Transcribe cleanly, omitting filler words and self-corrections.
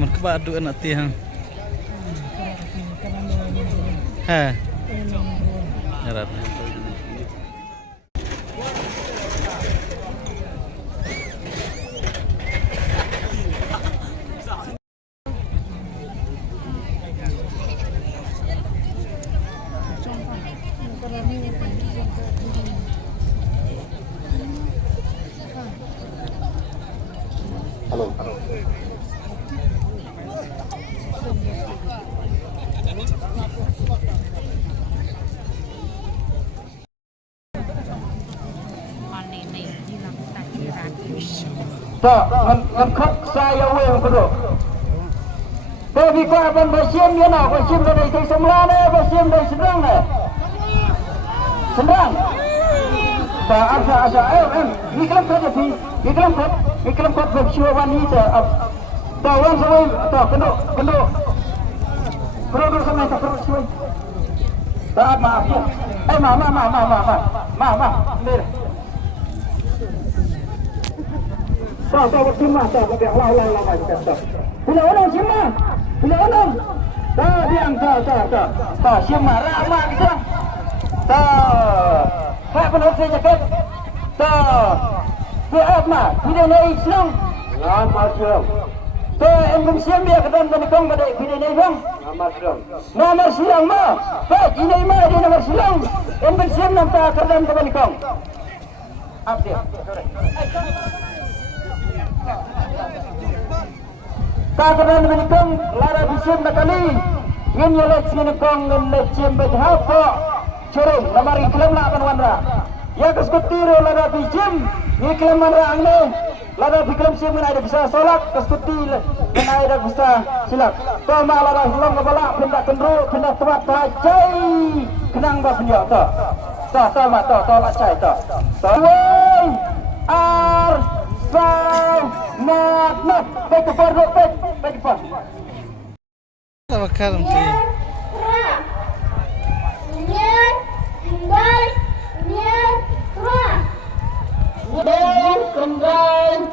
มันก็บาดด้วยนะเตียงฮะอะไรtak ngekak saya weh kudu. Tapi kau abang bersiam dia nak bersiam dari itu semula ni bersiam dari sedang ni. Sedang. Tak asa ni kelam kat ni, ni kelam kat bersiam wani tu. Tak orang semua tak kena. Perlu sama tak perlu semua. Tak maaf. Maaf. Ni. Tak bersimah, tak Allah kata. Bila orang simah, tak diam, tak simah, ramah kita. Tak penuh sejagat. Tak biar mah, tidak naik Islam. Ramah Islam. Tak engkau siam dia kedan menikung pada tidak naik bang. Nama Islam mah, tak ini mah dia nama Islam. Engkau siam nampak kedan menikung. Apa dia? Katakan menikung lara bisim nakali ngin yelek menikung ngin lecim bedhapa curung namari iklam la panwandra ya kaskuttiro lara bisim iklam manra angne lara biklam sim ngin ada bisa solat kaskutil ngin ada bisa silap to ma lara hilong ngabala pindah kendru pindah tempat tajai kenang ba penyo to ma to la cai to woi ar Mat, baik kepar. Apa karam tu? Kembali,